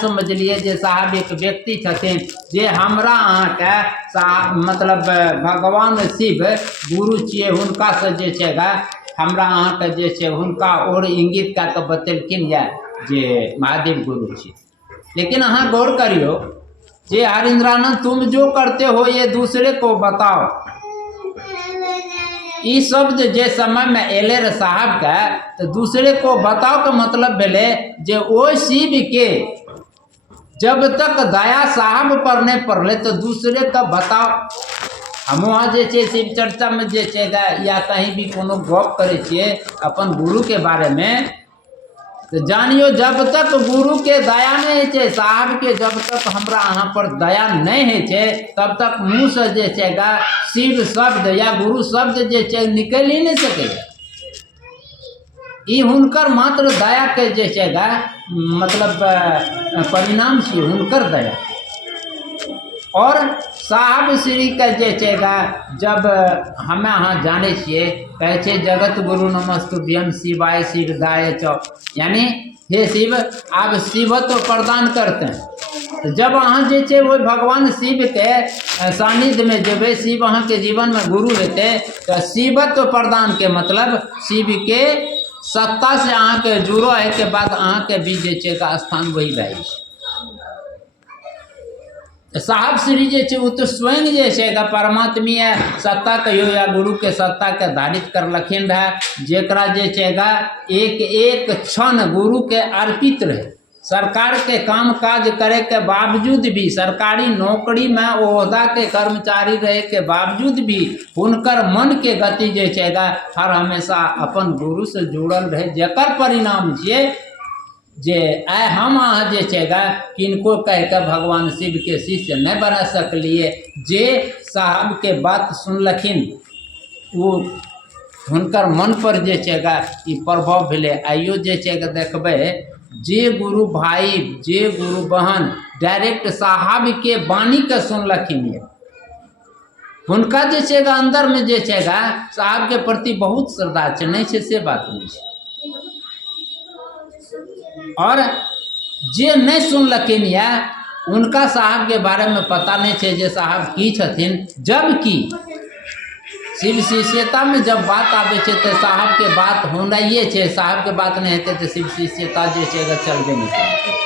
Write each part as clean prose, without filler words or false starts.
समझ लिए जे साहब एक व्यक्ति छथिन जे हमरा अहाँके मतलब भगवान शिव गुरु छियै, हुनका से जे छै हमरा अहाँके जे छै हुनका और इंगित कऽ के बतेलखिन यऽ जे महादेव गुरु छी। लेकिन अहाँ गौर करियो जे हरिंद्रानंद, तुम जो करते हो ये दूसरे को बताओ, ई शब्द जे समय में एले रे साहब के, तो दूसरे को बताओ के मतलब भेले जे ओ शिव के जब तक दया साहब पर नहीं पड़ले तो दूसरे का बताओ। हम वहाँ जे छे शिव चर्चा में जे छे या कहीं भी कोनो गप करे छिए अपन गुरु के बारे में, तो जानियो जब तक गुरु के दया नहीं है साहब के, जब तक हमरा अहाँ पर दया नहीं है तब तक मुँह से जे छेगा शिव शब्द या गुरु शब्द जे छे निकल ही नहीं सकेगा। ई हुनकर मात्र दया के जे छेगा मतलब परिणाम छी, हुनकर दया। और साहब श्री के जे छेगा जब हमें अहाँ जाने छिए कहे छे जगत गुरु नमस्तुभ्यम शिवाय शिवदाय च, यानी हे शिव आप शिवत्व प्रदान करते हैं। तो जब अहाँ जे छे वो भगवान शिव के सानिध्य में जेबे, शिव अहाँ के जीवन में गुरु हेते, तो शिवत्व प्रदान के मतलब शिव के सत्ता से अहाँ के जुड़ो है के बाद अहाँ के भी जे छे का स्थान वही रहे। साहब श्री जे छे वो तो स्वयं जे छे परमात्मीय सत्ता कहियो या गुरु के सत्ता के धारित कर लखिन रहे, जेकरा जे छेगा एक एक क्षण गुरु के अर्पित रहे। सरकार के काम काज करे के बावजूद भी, सरकारी नौकरी में ओहदा के कर्मचारी रहे के बावजूद भी उनकर मन के गति जे छेगा हर हमेशा अपन गुरु से जुड़ल रहे, जेकर परिणाम छे जे आय हम अहाँ जे छेगा किनको कह के भगवान शिव के शिष्य नहीं बना सकलिए। जे साहब के बात सुनलखिन वो हुनकर मन पर जे छेगा ई प्रभाव भेले। आइयो जे छेगा देखबे जे गुरु भाई जे गुरु बहन डायरेक्ट साहब के वाणी के सुनलखिन ये, हुनका जे छेगा अंदर में जे छेगा साहब के प्रति बहुत श्रद्धा छे, नहीं छे से बात नहीं छे। और जे नहीं सुनलखिन या उनका साहब के बारे में पता नहीं छे जे साहब की छथिन। जबकि शिव शिष्यता में जब बात आवे छे तो साहब के बात होनाइए छे, साहब के बात नहीं हेते तो शिव शिष्यता जे छे चलबे नहीं करे।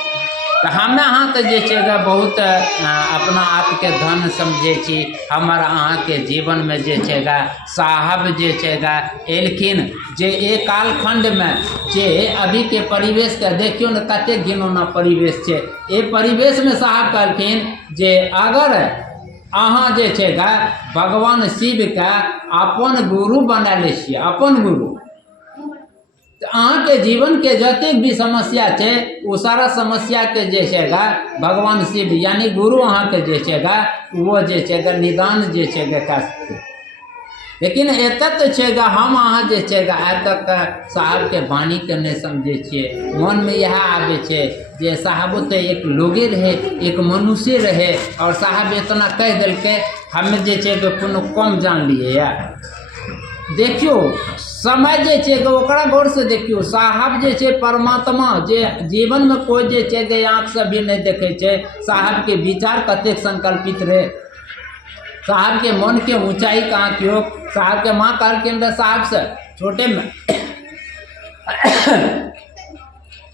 तो हमें अहाँ तो जे छे बहुत अपना आप के धन समझे छी। हमार अहाँ के जीवन में जे छेगा साहब जे छेगा एलखिन जे एक कालखंड में जे अभी के परिवेश के देखियो न कते घिनौना परिवेश छे। ए परिवेश में साहब कहलखिन जे अगर अहाँ जे छेगा भगवान शिव का अपन गुरु बना ले छिए, अपन गुरु, तो अहाँ के जीवन के जतेक भी समस्या छे वो सारा समस्या के जे छेगा भगवान शिव यानी गुरु अहाँ के जे छेगा वो जे छेगा निदान जे छेगा कर सकते। लेकिन एतक तो छेगा हम अहाँ जे छेगा आज तक साहब के वाणी के नहीं समझे छिए। मन में यह आवे छे जे साहब तो एक लोगे रहे, एक मनुष्य रहे, और साहब इतना कह दिल के हमें जे छे कोनो कम जान लिए यार। देखियो समय जे छे ओकरा गौर से देखियो, साहब जे छे परमात्मा जे जीवन में कोई जे छे आँख से भी नहीं देखे छे। साहब के विचार कतेक संकल्पित रहे, साहब के मन के ऊंचाई कहाँ की हो। साहब के माँ कहलखिन रहे साहब से छोटे में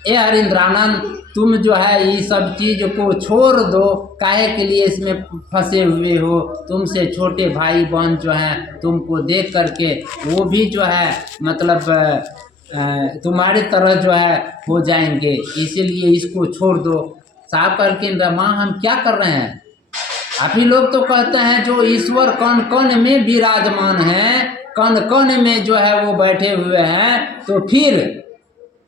ए हरिंद्रानंद तुम जो है ये सब चीज को छोड़ दो, काहे के लिए इसमें फंसे हुए हो। तुमसे छोटे भाई बहन जो हैं तुमको देख करके वो भी जो है मतलब तुम्हारी तरह जो है हो जाएंगे, इसीलिए इसको छोड़ दो। साहब कहलखिन माँ हम क्या कर रहे हैं, आप ही लोग तो कहते हैं जो ईश्वर कण कण में विराजमान है, कण कण में जो है वो बैठे हुए हैं, तो फिर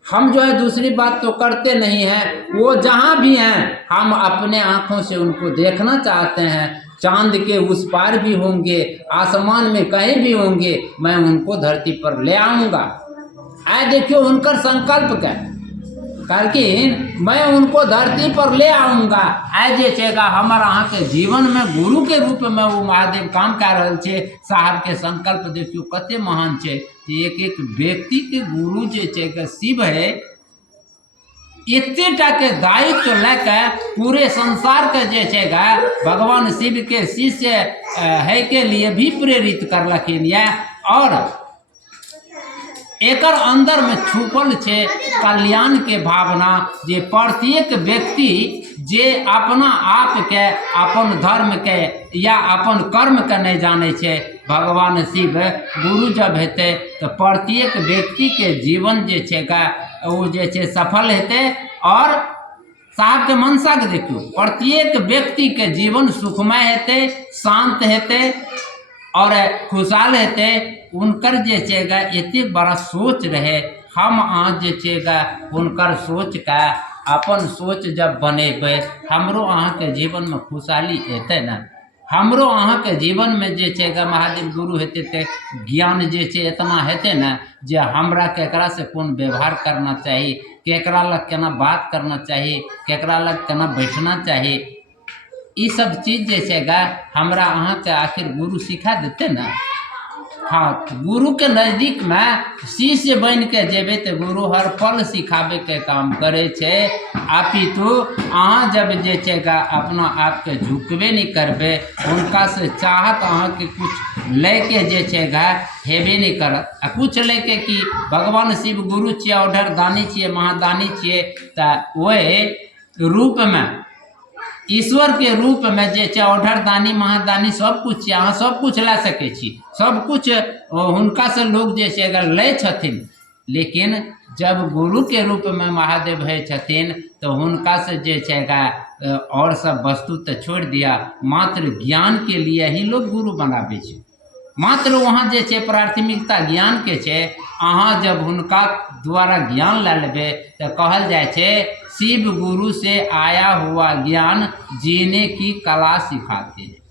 हम जो है दूसरी बात तो करते नहीं हैं। वो जहाँ भी हैं हम अपने आँखों से उनको देखना चाहते हैं। चांद के उस पार भी होंगे, आसमान में कहीं भी होंगे, मैं उनको धरती पर ले आऊँगा। आए देखियो उनकर संकल्प क्या, लेकिन मैं उनको धरती पर ले आऊँगा। आए जे छेगा हमारा अहाँ के जीवन में गुरु के रूप में वो महादेव काम कर रहे छे। साहब के संकल्प देखियो कते महान छे। एक एक व्यक्ति के गुरु जे छे शिव है, एतेटा के दायित्व लेकर पूरे संसार के जे छै गा भगवान शिव के शिष्य है के लिए भी प्रेरित करलखिन या। और एकर अंदर में छुपल छे कल्याण के भावना, जे प्रत्येक व्यक्ति जे अपना आप के अपन धर्म के या अपन कर्म के नहीं जाने छे, भगवान शिव गुरु जब हेते तो प्रत्येक व्यक्ति के जीवन जे छे का वो जे छे सफल हेते। और साहब के मनसा के देखियो, प्रत्येक व्यक्ति के जीवन सुखमय हेते, शांत हेते और खुशहाल हेते। उनकर जे छे गा एते बड़ा सोच रहे, हम अहाँ जे छे गा उनकर सोच का अपन सोच जब बनेबे, हमरो अहाँ के जीवन में खुशहाली हेते ना। हमरो अहाँ के जीवन में जे छे गा महादेव गुरु हेते ते ज्ञान जे छे इतना हेते ना, जे हमरा केकरा से कोन व्यवहार करना चाहिए, केकरा लग केना बात करना चाहिए, केकरा लग केना बैठना चाहिए, ई सब चीज जे छे गा हमरा अहाँ के आखिर गुरु सिखा देते ना। हाँ, गुरु के नजदीक में शिष्य बन के जेबे तो गुरु हर पल सिखावे के काम करे छे। अपितु अहाँ जब जे छे गा अपना आप के झुकबे नहीं करबे, उनका से चाहत अहाँ के कुछ लेके जे छे गा हेबे नहीं करत। कुछ लेके कि भगवान शिव गुरु छिए, ऑर्डर दानी छिए, महादानी छिए, तो वही रूप में ईश्वर के रूप में जे छे ऑर्डर दानी महादानी सब कुछ छिए, अहाँ सब कुछ ला सके छी, सब कुछ हुनका से लोग जे छे अगर ले छथिन। लेकिन जब गुरु के रूप में महादेव है छथिन तो हुनका से जे छे गा और सब वस्तु तो छोड़ दिया, मात्र ज्ञान के लिए ही लोग गुरु बनाबे छे। मात्र वहाँ जे छे प्राथमिकता ज्ञान के छे। अहाँ जब हुनका द्वारा ज्ञान ले लेबे तो कहल जाए छे शिव गुरु से आया हुआ ज्ञान जीने की कला सिखाते हैं।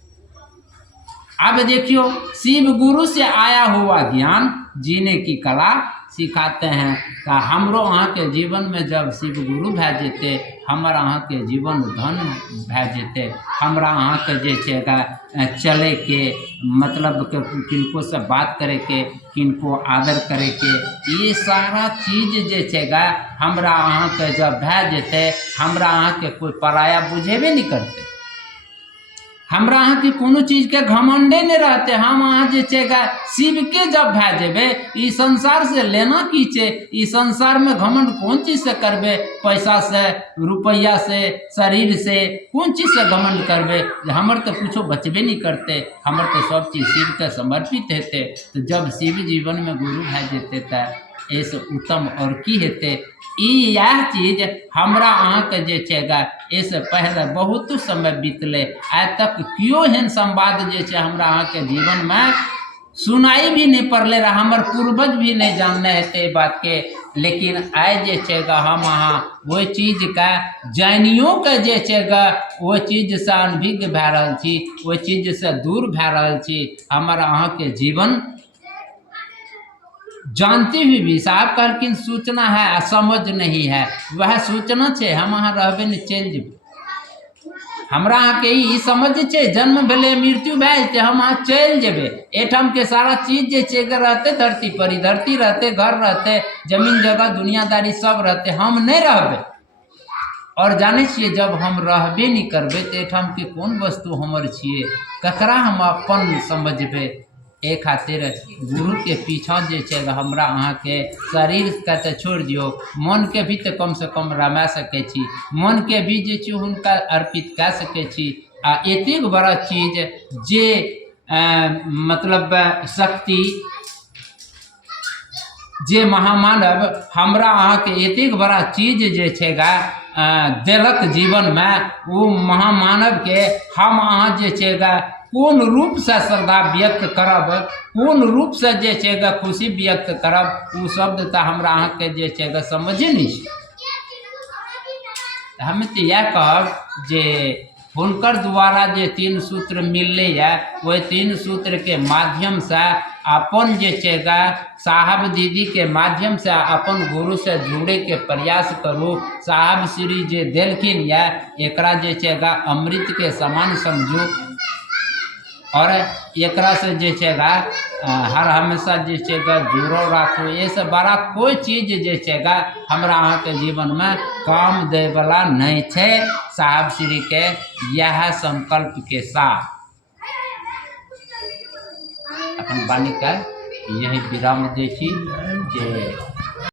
अब देखियो, शिव गुरु से आया हुआ ज्ञान जीने की कला सिखाते हैं। का हमरो अहाँ के जीवन में जब शिव गुरु भै जेते, हमर अहाँ के जीवन धन भै जेते। हमरा अहाँ के जे छे गा चले के मतलब के किनको से बात करे के, किनको आदर करे के, ये सारा चीज जे छे गा हमरा अहाँ के जब भै जेते, हमरा अहाँ के कोई पराया बुझेबे नहीं करते। हमरा अहाँ के कोनो चीज के घमंडे नहीं रहते। हम अहाँ जे छे गा शिव के जब भै जेबे, ई संसार से लेना की छे, ई संसार में घमंड कौन चीज से करबे, पैसा से, रुपया से, शरीर से, कौन चीज से घमंड करबे। हमर तो कुछो बचबे नहीं करते, हमर तो सब चीज शिव के समर्पित हेते। तो जब शिव जीवन में गुरु भै जेते त ऐसे उत्तम और की हेते। यह चीज हमरा अहाँ के जे छे गा इससे पहले बहुत समय बीतले, आज तक क्यों एहन संवाद जे छे हमरा अहाँ के जीवन में सुनाई भी नहीं पड़ले रहा, हमर पूर्वज भी नहीं जानने हेते बात के। लेकिन आज जे छे गा हम अहाँ वो चीज का जानियो के जे छे गा वो चीज से अनभिज्ञ भै रहल छी, वो चीज से दूर भै रहल छी। हमर अहाँ के जीवन जानते हुए भी साहब कहलखिन सूचना है समझ नहीं है, वह सूचना छे हम अहाँ रहबे नहीं चल जेबे। हमरा अहाँ के ई समझ छे जन्म भेले मृत्यु भै जेते, हम अहाँ चल जेबे। एठम के सारा चीज जे छे रहते धरती पर, धरती रहते, घर रहते, जमीन जगह दुनियादारी सब रहते, हम नहीं रहबे। और जाने छिए जब हम रहबे नहीं करबे तो एठम के कौन वस्तु हमर छिए, ककरा हम अपन समझबे। ए खातिर गुरु के पीछा जे छे हमरा अहाँ के शरीर के तो छोड़ दियो, मन के भी तो कम से कम रमा सके छी, मन के भी जे छे हुनका अर्पित कर सके छी। आ एतेक बड़ा चीज जे मतलब शक्ति जे महामानव हमरा अहाँ के एतेक बड़ा चीज जे छे गा देलक जीवन में, वो महामानव के हम अहाँ जे छे गा कौन रूप से श्रद्धा व्यक्त करब, कौन रूप से जे छे गा खुशी व्यक्त करब, वो शब्द तो हमरा अहाँ के जे छे गा समझे नहीं छे। हम तो यह कहब जे हुनकर द्वारा जे 3 सूत्र मिलले है, वही 3 सूत्र के माध्यम से अपन जे छे गा साहब दीदी के माध्यम से अपन गुरु से जुड़े के प्रयास करूँ। साहब श्री जे देलखिन या एकरा जे छे गा अमृत के समान समझू। और एकरा से जे छेगा हर हमेशा जे छेगा जुड़ो राखू। ये से बड़ा कोई चीज जे छेगा हमरा अहाँ के जीवन में काम दे वाला नहीं छे। साहब श्री के यह संकल्प के साथ अपन वाणी का यही विराम दै छी जे